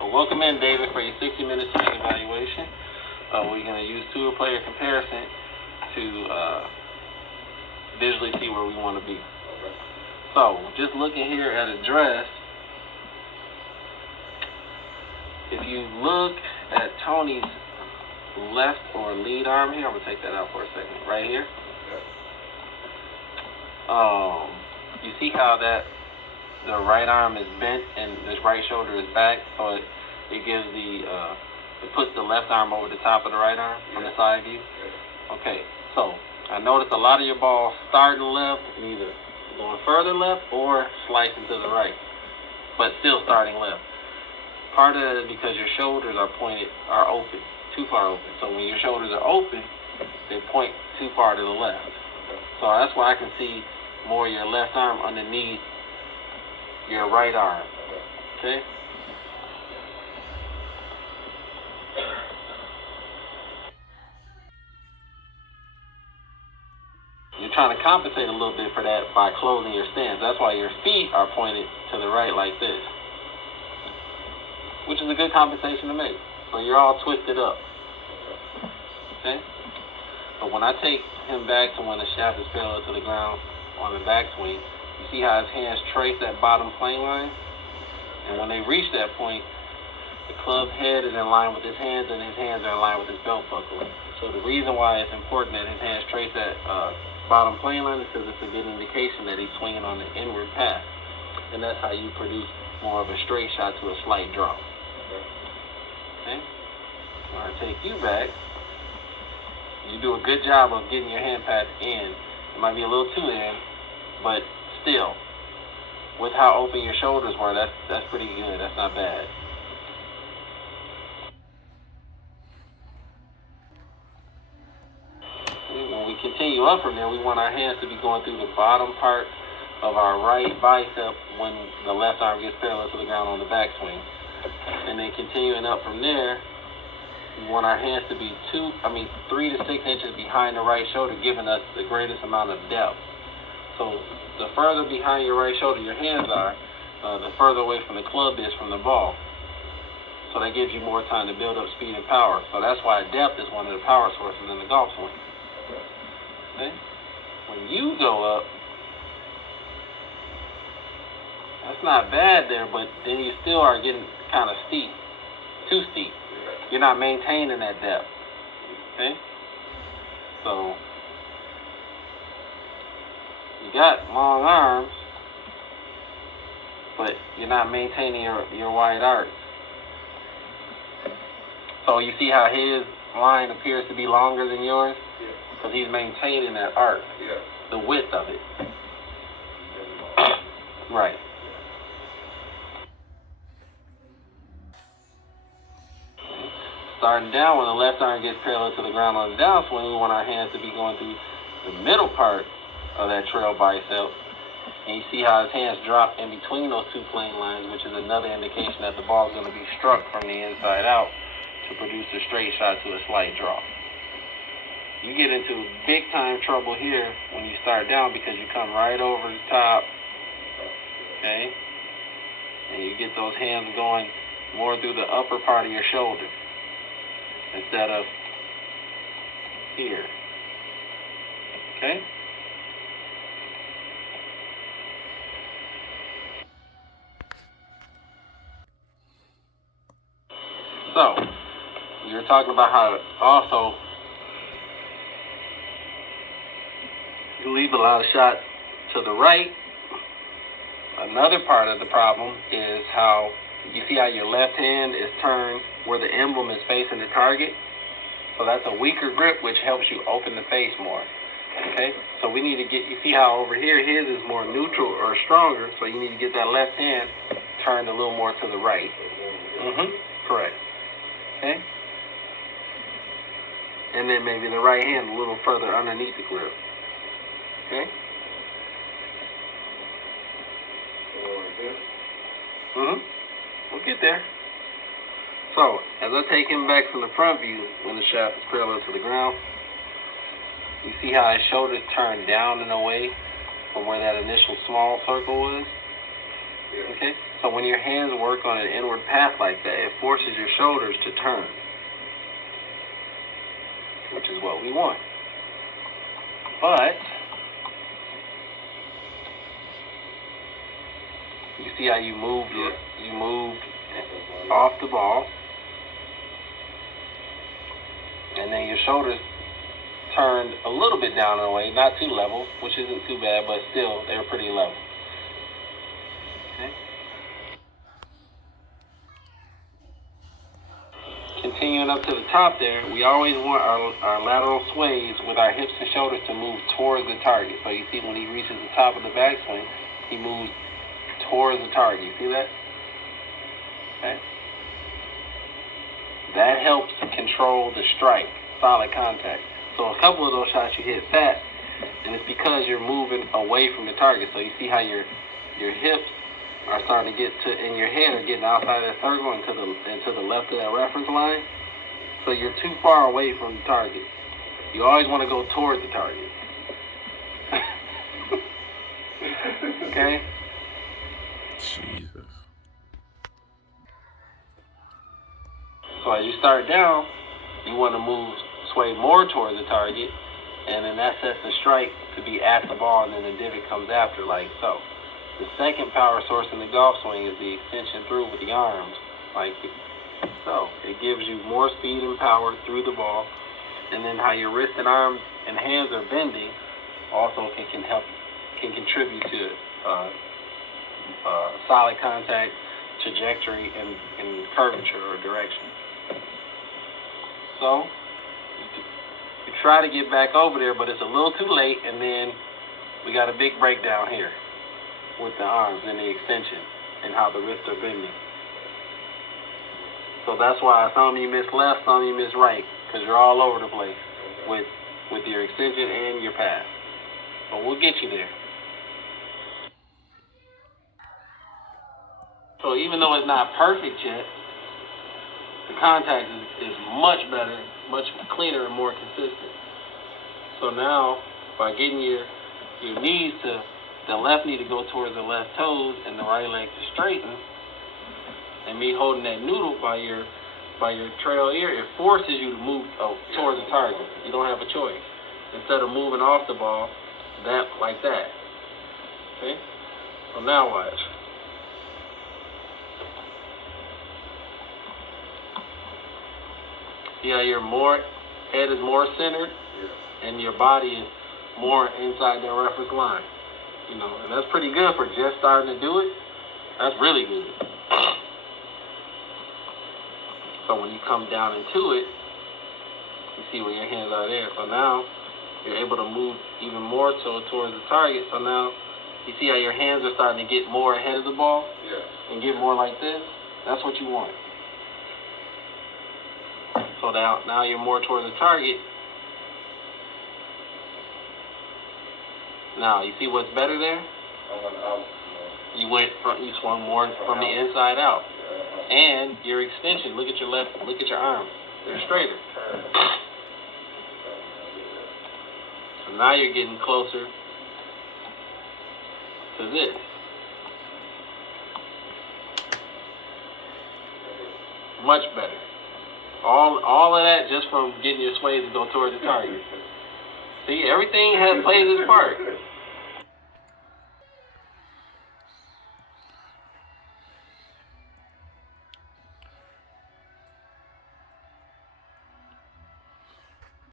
Well, welcome in, David, for your 60-minute swing evaluation. We're going to use tool-player comparison to visually see where we want to be. So, just looking here at address, if you look at Tony's left or lead arm here, I'm going to take that out for a second, right here. You see how the right arm is bent and this right shoulder is back, so it gives it puts the left arm over the top of the right arm from the side view. Okay, so I noticed a lot of your balls starting left and either going further left or slicing to the right, but still starting left. Part of that is because your shoulders are open, too far open. So when your shoulders are open, they point too far to the left. So that's why I can see more of your left arm underneath your right arm. Okay? You're trying to compensate a little bit for that by closing your stance. That's why your feet are pointed to the right like this, which is a good compensation to make. So you're all twisted up. Okay? But when I take him back to when the shaft is parallel to the ground on the backswing, you see how his hands trace that bottom plane line? And when they reach that point, the club head is in line with his hands and his hands are in line with his belt buckle. So the reason why it's important that his hands trace that bottom plane line is because it's a good indication that he's swinging on the inward path. And that's how you produce more of a straight shot to a slight drop. Okay? When I take you back, you do a good job of getting your hand path in. It might be a little too in, but still, with how open your shoulders were, that's pretty good. That's not bad. When we continue up from there, we want our hands to be going through the bottom part of our right bicep when the left arm gets parallel to the ground on the backswing. And then continuing up from there, we want our hands to be 3 to 6 inches behind the right shoulder, giving us the greatest amount of depth. So the further behind your right shoulder your hands are, the further away from the club is from the ball. So that gives you more time to build up speed and power. So that's why depth is one of the power sources in the golf swing. Okay? When you go up, that's not bad there, but then you still are getting kind of steep, too steep. You're not maintaining that depth. Okay? So you got long arms, but you're not maintaining your wide arc. So you see how his line appears to be longer than yours? Because he's maintaining that arc, the width of it. Right. Starting down, when the left arm gets parallel to the ground on the downswing, we want our hands to be going through the middle part of that trail bicep. And you see how his hands drop in between those two plane lines, which is another indication that the ball is going to be struck from the inside out to produce a straight shot to a slight draw. You get into big time trouble here when you start down because you come right over the top, okay? And you get those hands going more through the upper part of your shoulder instead of here, okay? So, you're talking about how to also leave a lot of shots to the right. Another part of the problem is how you see how your left hand is turned where the emblem is facing the target. So that's a weaker grip, which helps you open the face more. Okay? So we need to you see how over here his is more neutral or stronger, so you need to get that left hand turned a little more to the right. Correct. Okay? And then maybe the right hand a little further underneath the grip. Okay? We'll get there. So, as I take him back from the front view when the shaft is parallel to the ground, you see how his shoulders turn down and away from where that initial small circle was? Okay? So when your hands work on an inward path like that, it forces your shoulders to turn, which is what we want. But you see how you moved off the ball, and then your shoulders turned a little bit down in a way, not too level, which isn't too bad, but still they're pretty level. Okay. Continuing up to the top there, we always want our lateral sways with our hips and shoulders to move towards the target. So you see when he reaches the top of the backswing, he moves towards the target. You see that? Okay. That helps control the strike, solid contact. So a couple of those shots you hit fat, and it's because you're moving away from the target. So you see how your hips are starting to get to, and your head are getting outside of that circle and to the left of that reference line. So you're too far away from the target. You always want to go toward the target. Okay? Jesus. So as you start down, you want to sway more towards the target, and then that sets the strike to be at the ball, and then the divot comes after, like so. The second power source in the golf swing is the extension through with the arms, like so. It gives you more speed and power through the ball, and then how your wrist and arms and hands are bending also can contribute to solid contact, trajectory, and curvature or direction. So you try to get back over there, but it's a little too late, and then we got a big breakdown here with the arms and the extension and how the wrists are bending. So that's why some of you miss left, some of you miss right, because you're all over the place with your extension and your pass. But we'll get you there. So even though it's not perfect yet, the contact is much better, much cleaner, and more consistent. So now, by getting your knees to the left knee to go towards the left toes and the right leg to straighten, and me holding that noodle by your trail ear, it forces you to move towards the target. You don't have a choice. Instead of moving off the ball, like that. Okay? So now watch. Yeah, your head is more centered, and your body is more inside that reference line. And that's pretty good for just starting to do it. That's really good. So when you come down into it, you see where your hands are there. So now you're able to move even more towards the target. So now you see how your hands are starting to get more ahead of the ball and get more like this. That's what you want. So now you're more towards the target. Now you see what's better there? You swung more from the inside out. And your extension, look at your arms. They're straighter. So now you're getting closer to this. Much better. All of that just from getting your sways to go towards the target. See, everything plays its part.